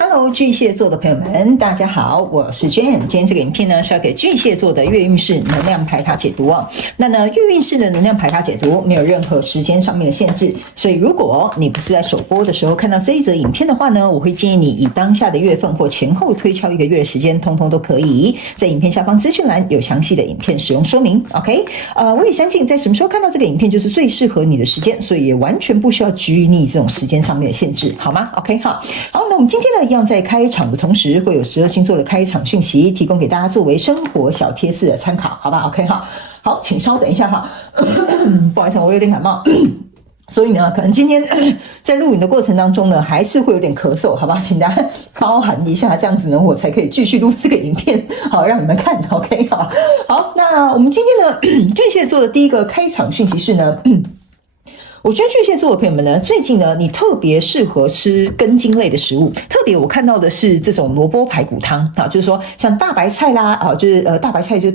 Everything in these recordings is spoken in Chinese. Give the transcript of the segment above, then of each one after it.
Hello，巨蟹座的朋友们，大家好，我是 Jane。今天这个影片呢是要给巨蟹座的月运势能量牌卡解读哦。那呢，月运势的能量牌卡解读没有任何时间上面的限制，所以如果你不是在首播的时候看到这一则影片的话呢，我会建议你以当下的月份或前后推敲1个月的时间，通通都可以。在影片下方资讯栏有详细的影片使用说明。OK， 我也相信在什么时候看到这个影片就是最适合你的时间，所以也完全不需要拘泥这种时间上面的限制，好吗 ？OK， 好，那我们今天呢一样在开场的同时，会有12星座的开场讯息提供给大家作为生活小贴士的参考，好吧 ？OK 哈，好，请稍等一下哈，不好意思，我有点感冒。所以呢，可能今天在录影的过程当中呢，还是会有点咳嗽，好吧？请大家包涵一下，这样子呢，我才可以继续录这个影片，好让你们看 ，OK 好。好，那我们今天呢，巨蟹座的第一个开场讯息是呢。我觉得巨蟹座的朋友们呢，最近呢，你特别适合吃根茎类的食物。特别我看到的是这种萝卜排骨汤啊，就是说像大白菜啦啊，就是大白菜就是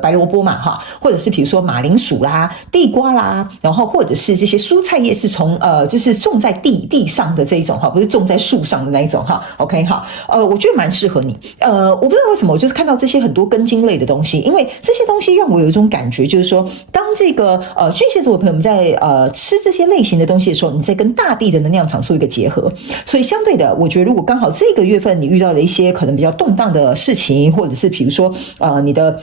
白萝卜嘛哈，或者是比如说马铃薯啦、地瓜啦，然后或者是这些蔬菜叶是从就是种在地上的这一种哈，不是种在树上的那一种哈。OK 哈，我觉得蛮适合你。我不知道为什么，我就是看到这些很多根茎类的东西，因为这些东西让我有一种感觉，就是说当这个巨蟹座的朋友们在吃这些类型的东西的时候，你在跟大地的能量场做一个结合，所以相对的，我觉得如果刚好这个月份你遇到了一些可能比较动荡的事情，或者是比如说你的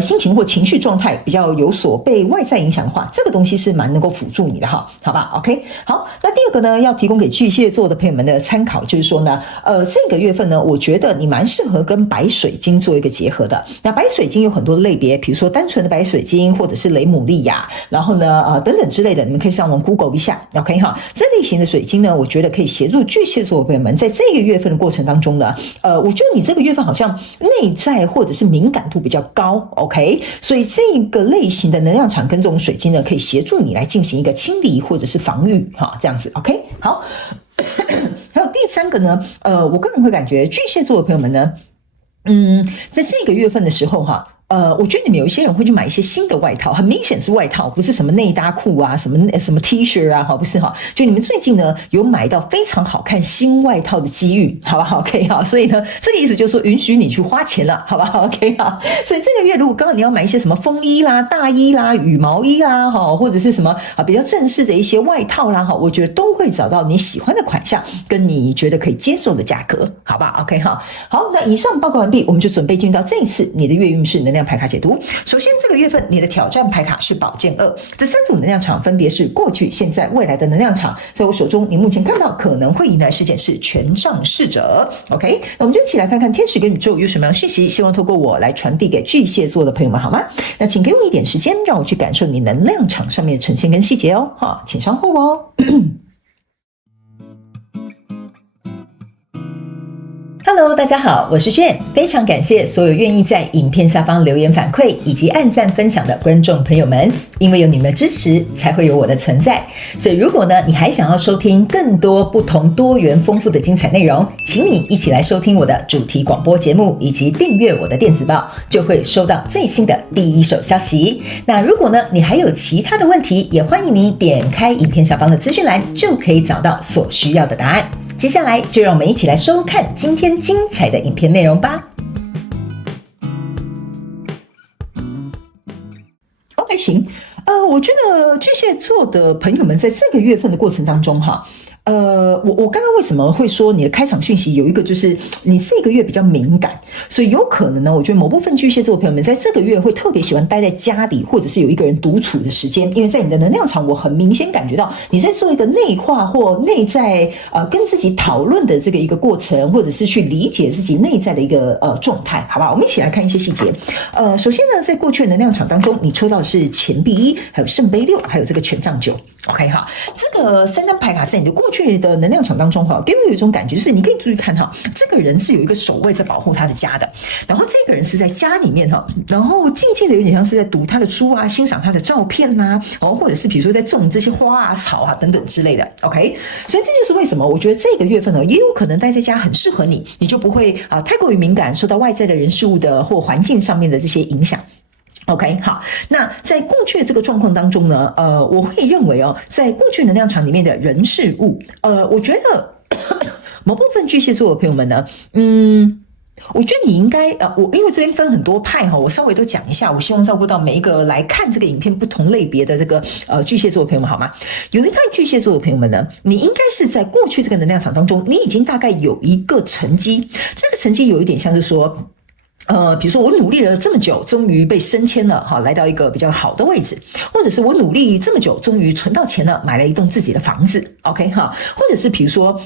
心情或情绪状态比较有所被外在影响的话，这个东西是蛮能够辅助你的哈，好吧 ？OK， 好，那第二个呢，要提供给巨蟹座的朋友们的参考，就是说呢，这个月份呢，我觉得你蛮适合跟白水晶做一个结合的。那白水晶有很多类别，比如说单纯的白水晶，或者是雷姆利亚，然后呢，等等之类的，你们可以上网 Google 一下 ，OK 哈。这类型的水晶呢，我觉得可以协助巨蟹座的朋友们在这个月份的过程当中呢，我觉得你这个月份好像内在或者是敏感度比较高。OK， 所以这个类型的能量场跟这种水晶呢，可以协助你来进行一个清理或者是防御哈，这样子 OK 好。还有第三个呢，我个人会感觉巨蟹座的朋友们呢，在这个月份的时候哈。我觉得你们有一些人会去买一些新的外套，很明显是外套，不是什么内搭裤啊，什么 T 恤啊，不是哈，就你们最近呢有买到非常好看新外套的机遇，好不好 ？OK 哈，所以呢，这个意思就是说允许你去花钱了，好不好 ？OK 哈，所以这个月如果刚好你要买一些什么风衣啦、大衣啦、羽毛衣啦，哈，或者是什么比较正式的一些外套啦，哈，我觉得都会找到你喜欢的款项，跟你觉得可以接受的价格，好吧 ？OK 哈，好，那以上报告完毕，我们就准备进入到这一次你的月运势能量牌卡解读。首先这个月份你的挑战牌卡是宝剑2，这3组能量场分别是过去、现在、未来的能量场。在我手中你目前看到可能会迎来事件是权杖侍者。 OK， 那我们就一起来看看天使跟宇宙有什么样的讯息，希望透过我来传递给巨蟹座的朋友们，好吗？那请给我一点时间，让我去感受你能量场上面的呈现跟细节哦，请稍后哦。Hello， 大家好，我是Jane，非常感谢所有愿意在影片下方留言反馈以及按赞分享的观众朋友们，因为有你们的支持，才会有我的存在。所以如果呢，你还想要收听更多不同多元丰富的精彩内容，请你一起来收听我的主题广播节目，以及订阅我的电子报，就会收到最新的第一手消息。那如果呢，你还有其他的问题，也欢迎你点开影片下方的资讯栏，就可以找到所需要的答案。接下来就让我们一起来收看今天精彩的影片内容吧。OK， 行，我觉得巨蟹座的朋友们在这个月份的过程当中哈。我刚刚为什么会说你的开场讯息有一个就是你这个月比较敏感，所以有可能呢，我觉得某部分巨蟹座的朋友们在这个月会特别喜欢待在家里，或者是有一个人独处的时间，因为在你的能量场，我很明显感觉到你在做一个内化或内在跟自己讨论的这个一个过程，或者是去理解自己内在的一个状态，好吧？我们一起来看一些细节。首先呢，在过去的能量场当中，你抽到的是钱币1，还有圣杯6，还有这个权杖9。OK 哈，这个3张牌卡在你的过去的能量场当中哈，给我有一种感觉，就是你可以注意看哈，这个人是有一个守卫在保护他的家的，然后这个人是在家里面哈，然后静静的有点像是在读他的书啊，欣赏他的照片呐，或者是比如说在种这些花啊、草啊等等之类的。OK， 所以这就是为什么我觉得这个月份呢，也有可能待在家很适合你，你就不会太过于敏感，受到外在的人事物的或环境上面的这些影响。OK， 好，那在过去的这个状况当中呢，我会认为在过去能量场里面的人事物，我觉得某部分巨蟹座的朋友们呢，我觉得你应该因为这边分很多派哈，我稍微都讲一下，我希望照顾到每一个来看这个影片不同类别的这个巨蟹座的朋友们好吗？有一派巨蟹座的朋友们呢，你应该是在过去这个能量场当中，你已经大概有一个成绩，这个成绩有一点像是说。比如说我努力了这么久，终于被升迁了，哈，来到一个比较好的位置，或者是我努力这么久，终于存到钱了，买了一栋自己的房子 ，OK 哈，或者是比如说，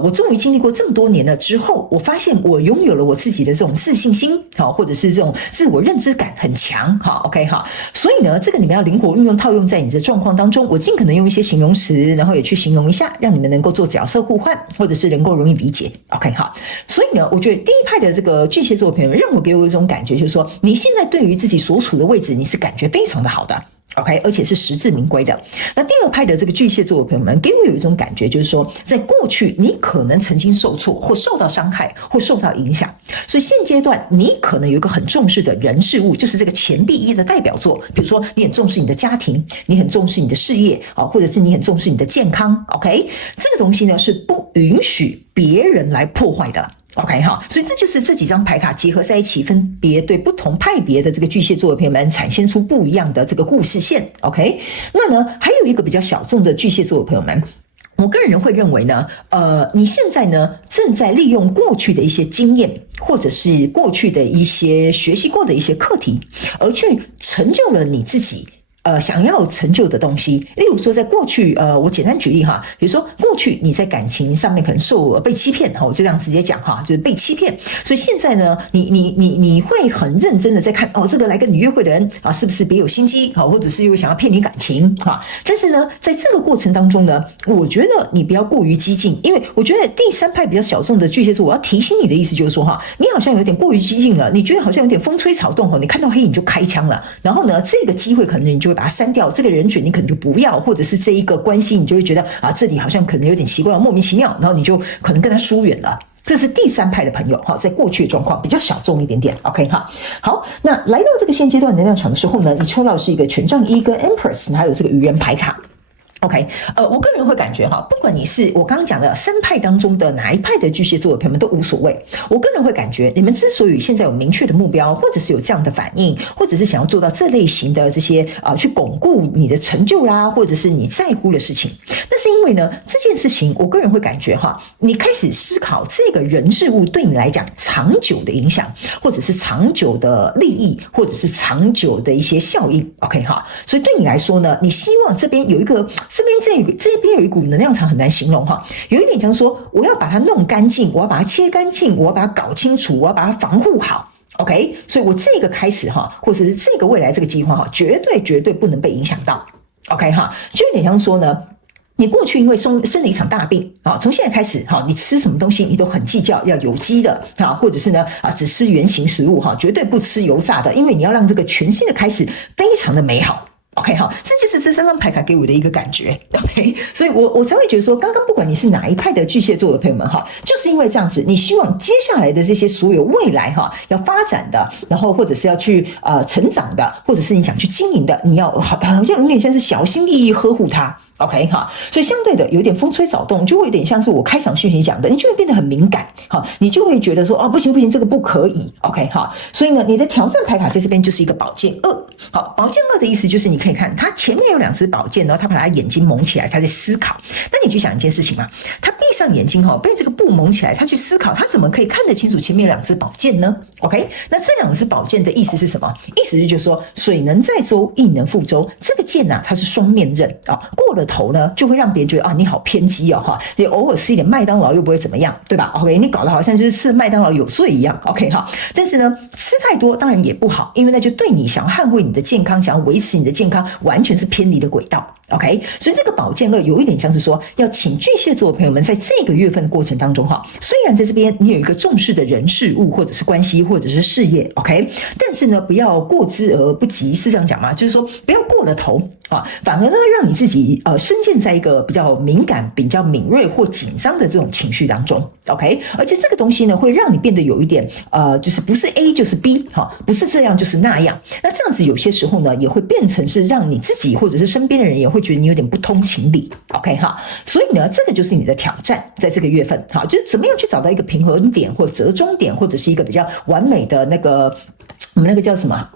我终于经历过这么多年了之后，我发现我拥有了我自己的这种自信心，好，或者是这种自我认知感很强，好 ，OK 哈，所以呢，这个你们要灵活运用套用在你的状况当中，我尽可能用一些形容词，然后也去形容一下，让你们能够做角色互换，或者是能够容易理解 ，OK 哈，所以呢，我觉得第一派的这个巨蟹座的朋友们，让我给我一种感觉，就是说你现在对于自己所处的位置，你是感觉非常的好的。OK， 而且是实至名归的。那第二派的这个巨蟹座的朋友们，给我有一种感觉，就是说，在过去你可能曾经受挫，或受到伤害，或受到影响，所以现阶段你可能有一个很重视的人事物，就是这个钱币一的代表作。比如说，你很重视你的家庭，你很重视你的事业，或者是你很重视你的健康。OK， 这个东西呢是不允许别人来破坏的。OK 哈，所以这就是这几张牌卡结合在一起，分别对不同派别的这个巨蟹座的朋友们产生出不一样的这个故事线。OK， 那呢还有一个比较小众的巨蟹座的朋友们，我个人会认为呢，你现在呢正在利用过去的一些经验，或者是过去的一些学习过的一些课题，而去成就了你自己。想要成就的东西，例如说，在过去，我简单举例哈，比如说过去你在感情上面可能被欺骗哈，我就这样直接讲哈，就是被欺骗，所以现在呢，你会很认真的在看这个来跟你约会的人啊，是不是别有心机啊，或者是又想要骗你感情哈？但是呢，在这个过程当中呢，我觉得你不要过于激进，因为我觉得第三派比较小众的巨蟹座，我要提醒你的意思就是说哈，你好像有点过于激进了，你觉得好像有点风吹草动哈，你看到黑影就开枪了，然后呢，这个机会可能你就会把它删掉，这个人选你可能就不要，或者是这一个关系你就会觉得这里好像可能有点奇怪，莫名其妙，然后你就可能跟他疏远了。这是第三派的朋友在过去的状况比较小众一点点 OK 哈。好，那来到这个现阶段能量场的时候呢，你抽到的是一个权杖一跟 Empress， 还有这个愚人牌卡。OK， 我个人会感觉不管你是我刚刚讲的三派当中的哪一派的巨蟹座的朋友们都无所谓。我个人会感觉，你们之所以现在有明确的目标，或者是有这样的反应，或者是想要做到这类型的这些去巩固你的成就啦，或者是你在乎的事情，那是因为呢这件事情，我个人会感觉你开始思考这个人事物对你来讲长久的影响，或者是长久的利益，或者是长久的一些效应。OK 哈，所以对你来说呢，你希望这边有一个。这边有一股能量场很难形容有一点像说我要把它弄干净，我要把它切干净，我要把它搞清楚，我要把它防护好。OK， 所以我这个开始或者是这个未来这个计划绝对不能被影响到。OK 哈，就有点像说呢。你过去因为生了一场大病从现在开始你吃什么东西你都很计较，要有机的或者是呢只吃原型食物绝对不吃油炸的，因为你要让这个全新的开始非常的美好。OK 好，这就是这三张牌卡给我的一个感觉。OK， 所以我才会觉得说，刚刚不管你是哪一派的巨蟹座的朋友们就是因为这样子，你希望接下来的这些所有未来要发展的，然后或者是要去成长的，或者是你想去经营的，你要好像有点像是小心翼翼呵护它。OK 哈，所以相对的有点风吹草动，就会有点像是我开场讯息讲的，你就会变得很敏感你就会觉得说不行，这个不可以 OK 哈，所以呢你的挑战牌卡在这边就是一个宝剑2。好，宝剑2的意思就是你可以看它前面有2只宝剑，然后他把他眼睛蒙起来，他在思考。那你去想一件事情嘛，他闭上眼睛被这个布蒙起来，他去思考，他怎么可以看得清楚前面有2只宝剑呢 OK， 那这2只宝剑的意思是什么？意思就是说水能载舟亦能覆舟，这个剑它是双面刃过了头呢就会让别人觉得你好偏激你偶尔吃一点麦当劳又不会怎么样，对吧 OK， 你搞得好像就是吃麦当劳有罪一样 OK 哈，但是呢吃太多当然也不好，因为那就对你想要捍卫你的健康，想要维持你的健康完全是偏离的轨道。OK， 所以这个宝剑2有一点像是说要请巨蟹座的朋友们在这个月份的过程当中虽然在这边你有一个重视的人事物或者是关系或者是事业 OK， 但是呢不要过之而不及，是这样讲吗？就是说不要过了头反而呢让你自己深陷在一个比较敏感、比较敏锐或紧张的这种情绪当中。OK， 而且这个东西呢会让你变得有一点就是不是 A 就是 B 不是这样就是那样。那这样子有些时候呢也会变成是让你自己或者是身边的人也会觉得你有点不通情理。OK 所以呢这个就是你的挑战，在这个月份就是怎么样去找到一个平衡点或折中点，或者是一个比较完美的那个我们那个叫什么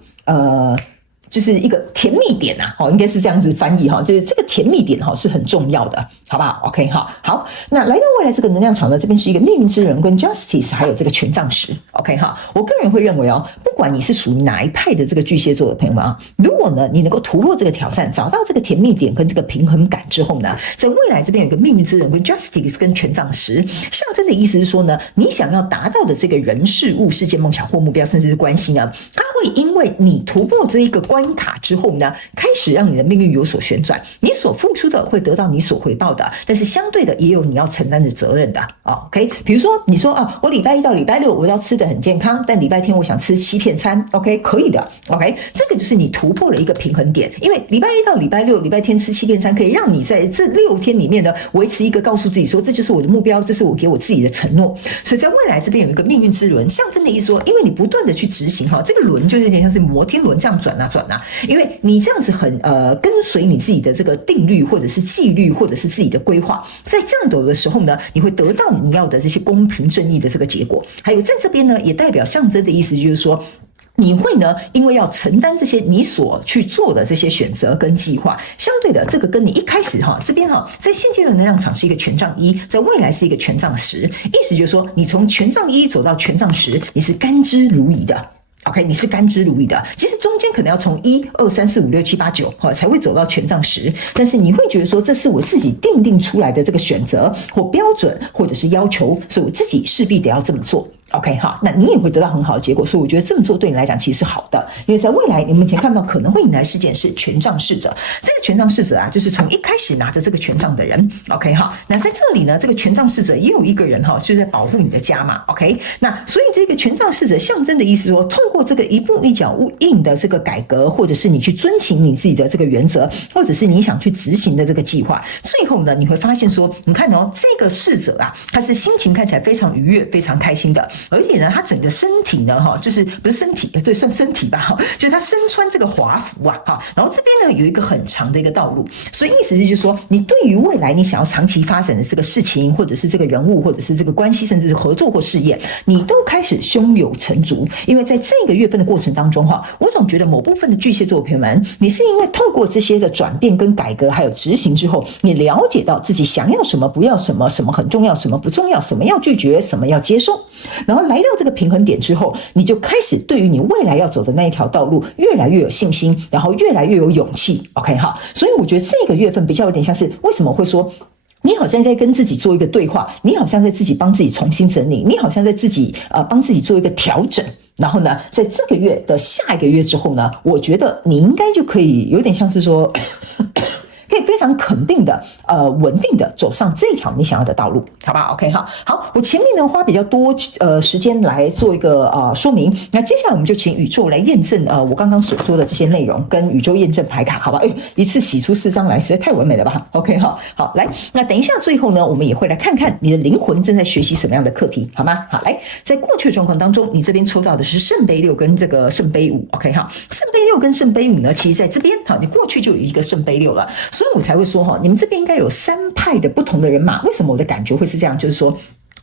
就是一个甜蜜点应该是这样子翻译就是这个甜蜜点是很重要的，好不好 ？OK 好，那来到未来这个能量场呢，这边是一个命运之人跟 Justice， 还有这个权杖十 ，OK 我个人会认为不管你是属于哪一派的这个巨蟹座的朋友们如果呢你能够突破这个挑战，找到这个甜蜜点跟这个平衡感之后呢，在未来这边有一个命运之人跟 Justice 跟权杖十，象征的意思是说呢，你想要达到的这个人事物、世界梦想或目标，甚至是关系呢，它会因为你突破这一个关卡之后呢，开始让你的命运有所旋转，你所付出的会得到你所回报的，但是相对的也有你要承担的责任的。OK， 比如说你说我礼拜一到礼拜六我要吃得很健康，但礼拜天我想吃7片餐 ，OK， 可以的 ，OK， 这个就是你突破了一个平衡点，因为礼拜一到礼拜六、礼拜天吃7片餐，可以让你在这6天里面呢维持一个告诉自己说这就是我的目标，这是我给我自己的承诺。所以在未来这边有一个命运之轮，象征的意思说，因为你不断的去执行这个轮就有点像是摩天轮这样转因为你这样子很跟随你自己的这个定律或者是纪律或者是自己的规划，在这样的时候呢，你会得到你要的这些公平正义的这个结果。还有在这边呢，也代表象征的意思就是说，你会呢，因为要承担这些你所去做的这些选择跟计划，相对的这个跟你一开始这边在现阶段能量场是一个权杖1，在未来是一个权杖10，意思就是说你从权杖1走到权杖10，你是甘之如饴的。OK， 你是甘之如饴的，其实中间可能要从1、2、3、4、5、6、7、8、9才会走到权杖10，但是你会觉得说这是我自己定出来的这个选择或标准或者是要求，所以我自己势必得要这么做。OK 那你也会得到很好的结果，所以我觉得这么做对你来讲其实是好的，因为在未来你们前看到可能会引来事件是权杖侍者，这个权杖侍者就是从一开始拿着这个权杖的人。OK 那在这里呢，这个权杖侍者也有一个人就是在保护你的家嘛。OK， 那所以这个权杖侍者象征的意思说，透过这个一步一脚印的这个改革，或者是你去遵循你自己的这个原则，或者是你想去执行的这个计划，最后呢你会发现说，你看这个侍者他是心情看起来非常愉悦、非常开心的。而且呢，他整个身体呢，就是不是身体，对，算身体吧，就是他身穿这个华服然后这边呢有一个很长的一个道路，所以意思就是说，你对于未来你想要长期发展的这个事情，或者是这个人物，或者是这个关系，甚至是合作或事业，你都开始胸有成竹。因为在这个月份的过程当中我总觉得某部分的巨蟹座朋友们，你是因为透过这些的转变跟改革还有执行之后，你了解到自己想要什么，不要什么，什么很重要，什么不重要，什么要拒绝，什么要接受，然后来到这个平衡点之后，你就开始对于你未来要走的那一条道路越来越有信心，然后越来越有勇气。 OK 所以我觉得这个月份比较有点像是，为什么会说你好像在跟自己做一个对话，你好像在自己帮自己重新整理，你好像在自己帮自己做一个调整。然后呢，在这个月的下一个月之后呢，我觉得你应该就可以有点像是说可以非常肯定的稳定的走上这条你想要的道路，好不好 ？OK 好，我前面呢花比较多时间来做一个说明，那接下来我们就请宇宙来验证我刚刚所说的这些内容，跟宇宙验证牌卡，好吧？一次洗出4张来，实在太完美了吧 ？OK 好，来，那等一下最后呢，我们也会来看看你的灵魂正在学习什么样的课题，好吗？好，来，在过去的状况当中，你这边抽到的是圣杯6跟这个圣杯5 ，OK 圣杯6跟圣杯5呢，其实在这边你过去就有一个圣杯6了。所以我才会说你们这边应该有3派的不同的人马。为什么我的感觉会是这样？就是说，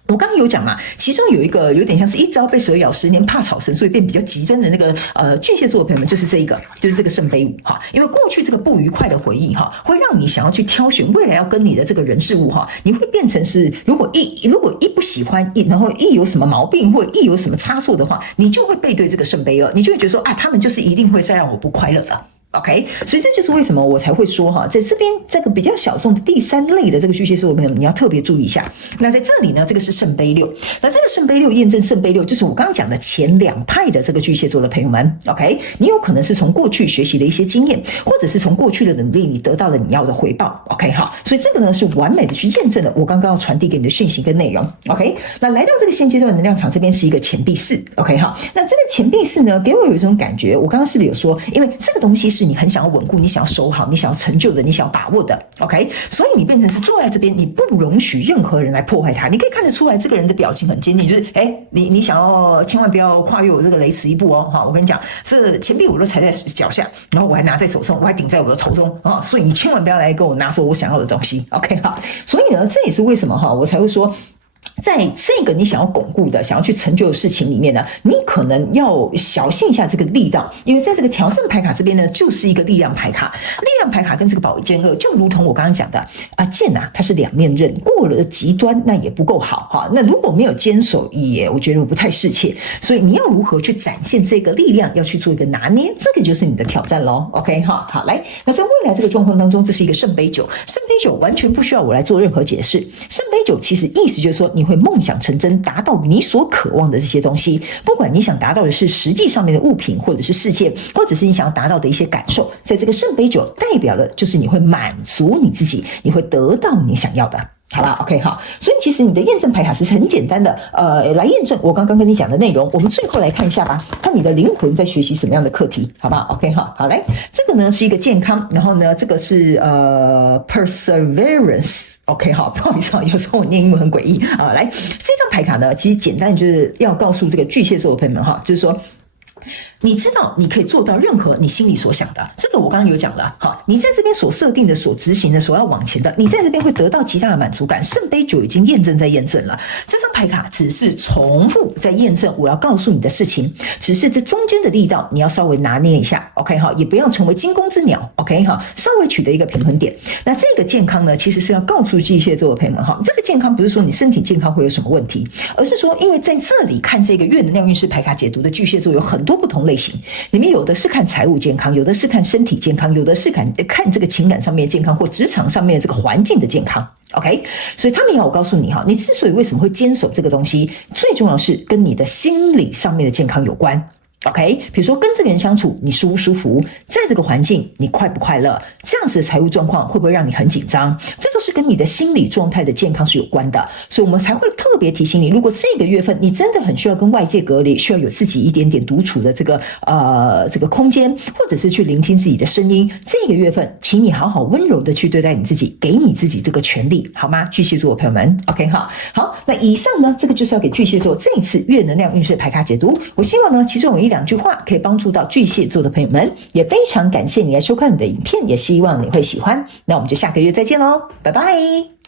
我刚刚有讲嘛，其中有一个有点像是一朝被蛇咬10年怕草绳，所以变比较极端的那个巨蟹座的朋友们，就是这个圣杯5因为过去这个不愉快的回忆会让你想要去挑选未来要跟你的这个人事物你会变成是如果一不喜欢然后一有什么毛病或一有什么差错的话，你就会背对这个圣杯2，你就会觉得说他们就是一定会再让我不快乐的。OK， 所以这就是为什么我才会说在这边这个比较小众的第3类的这个巨蟹座的朋友，你要特别注意一下。那在这里呢，这个是圣杯6，那这个圣杯6验证圣杯6就是我刚刚讲的前2派的这个巨蟹座的朋友们。OK， 你有可能是从过去学习了一些经验，或者是从过去的努力你得到了你要的回报。OK 所以这个呢是完美的去验证了我刚刚要传递给你的讯息跟内容。OK， 那来到这个现阶段能量场这边是一个钱币4。OK 那这个钱币4呢，给我有一种感觉，我刚刚是不是有说，因为这个东西是你很想要稳固，你想要守好，你想要成就的，你想要把握的 OK， 所以你变成是坐在这边，你不容许任何人来破坏它。你可以看得出来这个人的表情很坚定，就是你想要千万不要跨越我这个雷池一步哦，我跟你讲，这钱币我都踩在脚下，然后我还拿在手中，我还顶在我的头中啊，所以你千万不要来跟我拿走我想要的东西 OK 好，所以呢这也是为什么我才会说，在这个你想要巩固的、想要去成就的事情里面呢，你可能要小心一下这个力道，因为在这个挑战牌卡这边呢，就是一个力量牌卡。力量牌卡跟这个宝剑二，就如同我刚刚讲的剑它是两面刃，过了极端那也不够好那如果没有坚守，我觉得不太适切。所以你要如何去展现这个力量，要去做一个拿捏，这个就是你的挑战咯 OK 好，来，那在未来这个状况当中，这是一个圣杯九，圣杯九完全不需要我来做任何解释。圣杯九其实意思就是说，你会梦想成真，达到你所渴望的这些东西，不管你想达到的是实际上面的物品，或者是事件，或者是你想要达到的一些感受，在这个圣杯九代表的就是你会满足你自己，你会得到你想要的。好吧 OK 好，所以其实你的验证牌卡是很简单的，来验证我刚刚跟你讲的内容。我们最后来看一下吧，看你的灵魂在学习什么样的课题，好吧 OK 好，来，这个呢是一个健康，然后呢这个是perseverance OK 好，不好意思有时候我念英文很诡异来，这张牌卡呢其实简单就是要告诉这个巨蟹座的朋友们就是说，你知道你可以做到任何你心里所想的，这个我刚刚有讲了你在这边所设定的、所执行的、所要往前的，你在这边会得到极大的满足感。圣杯九已经验证在验证了，这张牌卡只是重复在验证我要告诉你的事情，只是这中间的力道你要稍微拿捏一下 OK 也不要成为惊弓之鸟 OK 稍微取得一个平衡点。那这个健康呢，其实是要告诉巨蟹座的朋友们这个健康不是说你身体健康会有什么问题，而是说因为在这里看这个月能量运势牌卡解读的巨蟹座有很多不同类型，里面有的是看财务健康，有的是看身体健康，有的是看这个情感上面的健康，或职场上面的这个环境的健康 OK， 所以他们要我告诉你你之所以为什么会坚守这个东西，最重要是跟你的心理上面的健康有关OK， 比如说跟这个人相处你舒不舒服，在这个环境你快不快乐，这样子的财务状况会不会让你很紧张，这都是跟你的心理状态的健康是有关的。所以我们才会特别提醒你，如果这个月份你真的很需要跟外界隔离，需要有自己一点点独处的这个空间，或者是去聆听自己的声音，这个月份请你好好温柔的去对待你自己，给你自己这个权利好吗？巨蟹座的朋友们 OK 好，那以上呢这个就是要给巨蟹座这一次月能量运势牌卡解读。我希望呢其中有一两句话可以帮助到巨蟹座的朋友们，也非常感谢你来收看我的影片，也希望你会喜欢。那我们就下个月再见咯，拜拜。